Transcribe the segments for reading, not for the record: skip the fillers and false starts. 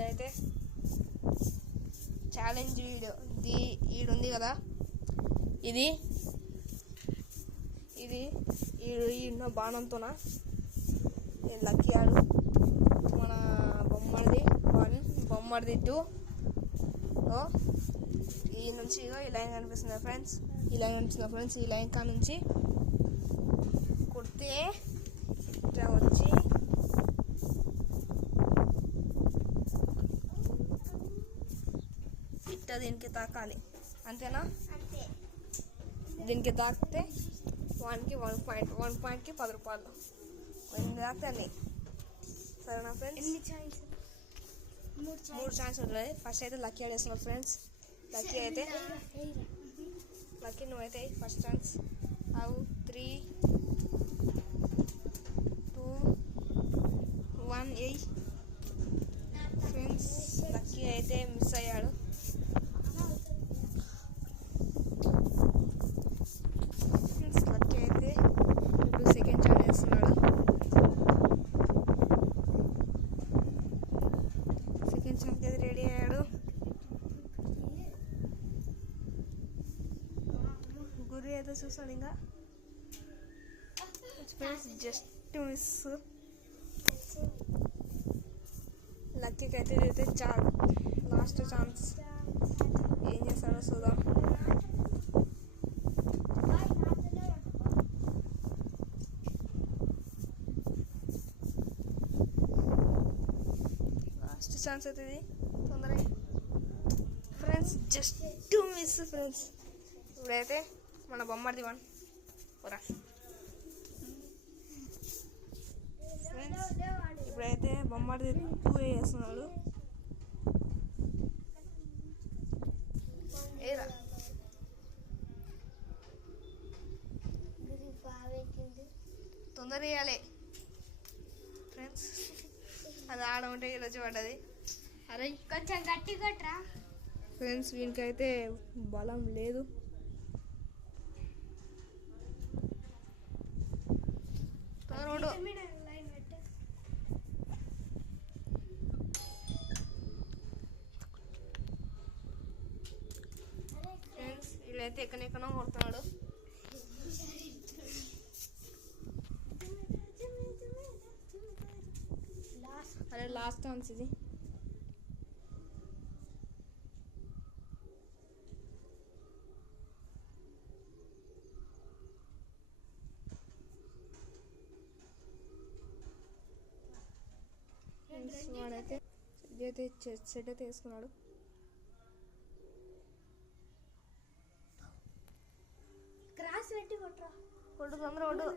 ఇదైతే challenge video. ఈడుంది కదా, ఇది ఈడున్న బాణంతోన లక్కీ ఆడు మన బొమ్మడిది 2 ఈ నుంచి ఈ లైన్ కనిపిస్తుంది ఫ్రెండ్స్. ఈ లైన్ కా నుంచి కొడితే ఇట్లా వచ్చి ఇట్లా దీనికి తాకాలి, అంతేనా? దీనికి తాకితే 1కి 1 పాయింట్, 1 పాయింట్కి 10 రూపాయలు. తాకితే అన్ని. సరేనా ఫ్రెండ్స్? 3 ఛాన్స్ ఉంటుంది. ఫస్ట్ అయితే లక్కీ ఆడేస్తున్నాడు ఫ్రెండ్స్. లక్కీ నువ్వైతే ఫస్ట్ ఛాన్స్. 3, 2, 1 ఫ్రెండ్స్. లక్కీ అయితే మిస్ అయ్యాడు. లక్కీ అయితే ఇప్పుడు సెకండ్ ఛాన్స్ వేస్తున్నాడు. సెకండ్ ఛాన్స్ అయితే రెడీ అయ్యాడు. గురి అయితే చూస్తాడు ఇంకా. Just miss. లక్కీకి అయితే ఇదైతే లాస్ట్ ఛాన్స్. ఏం చేస్తాడో చూద్దాం. లాస్ట్ ఛాన్స్ అయితే ఇది. తొందరగా ఫ్రెండ్స్, జస్ట్ మిస్ ఫ్రెండ్స్. ఇప్పుడైతే మన బొమ్మడిది 1 ఫ్రెండ్స్. ఇప్పుడైతే బొమ్మడిది 2 వేస్తున్నాడు. ఏరా తొందర వేయాలి ఫ్రెండ్స్. అది ఆడ ఉంటే ఈరోజు పడ్డది. అరే కొంచెం గట్టి కొట్రా ఫ్రెండ్స్. వీనికైతే బలం లేదు. ఫ్రెండ్స్ వీళ్ళైతే ఎక్కడెక్కడో కొడుతున్నాడు. అరే లాస్ట్ ఛాన్స్ ఇది. వాడైతే సెట్ అయితే వేసుకున్నాడు. క్రాస్ పెట్టి కొట్రా. తొందర కొట్టు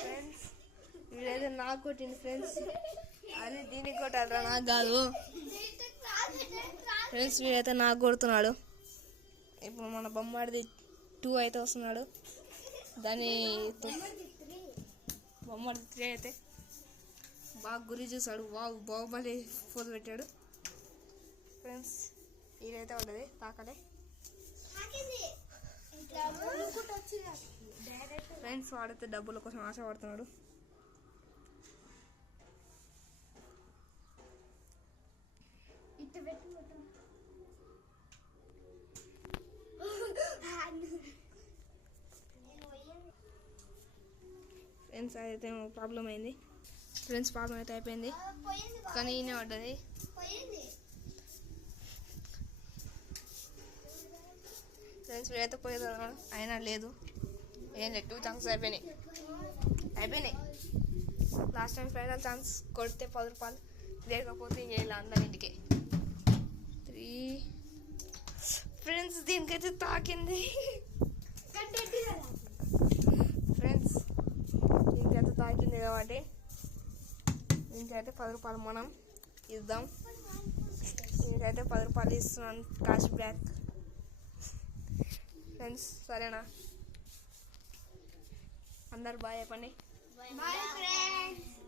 ఫ్రెండ్స్. వీడైతే నాకు కొట్టింది ఫ్రెండ్స్. అది దీనికి కొట్టాలరా, నాకు కాదు ఫ్రెండ్స్. వీడైతే నాకు కొడుతున్నాడు. ఇప్పుడు మన బొమ్మడిది 2 అయితే వస్తున్నాడు. దాని బొమ్మడి 3 అయితే బాగా గురి చూసాడు. బాహుబలి ఫోన్ పెట్టాడు ఫ్రెండ్స్. ఇదైతే ఉండదు, తాకలే ఫ్రెండ్స్. వాడైతే డబ్బుల కోసం ఆశపడుతున్నాడు. ఫ్రెండ్స్ అయితే ప్రాబ్లం అయింది ఫ్రెండ్స్. ప్రాబ్లం అయితే అయిపోయింది, కానీ ఈయనే పడ్డది. ఫ్రెండ్స్ వీడైతే పోయేది అయినా లేదు. ఏం లేదు, 2 ఛాన్సెస్ అయిపోయినాయి. Last time final chance. కొడితే 10 రూపాయలు, లేకపోతే ఇంకేలా అందరింటికి 3 ఫ్రెండ్స్. దీనికైతే తాకింది ఫ్రెండ్స్. దీనికైతే తాకింది కాబట్టి దీనికైతే 10 రూపాయలు మనం ఇద్దాం. దీనికైతే 10 రూపాయలు ఇస్తున్నాను క్యాష్ బ్యాక్ ఫ్రెండ్స్. సరేనా? అందరు బాయ్ చెప్పండి. Bye friends.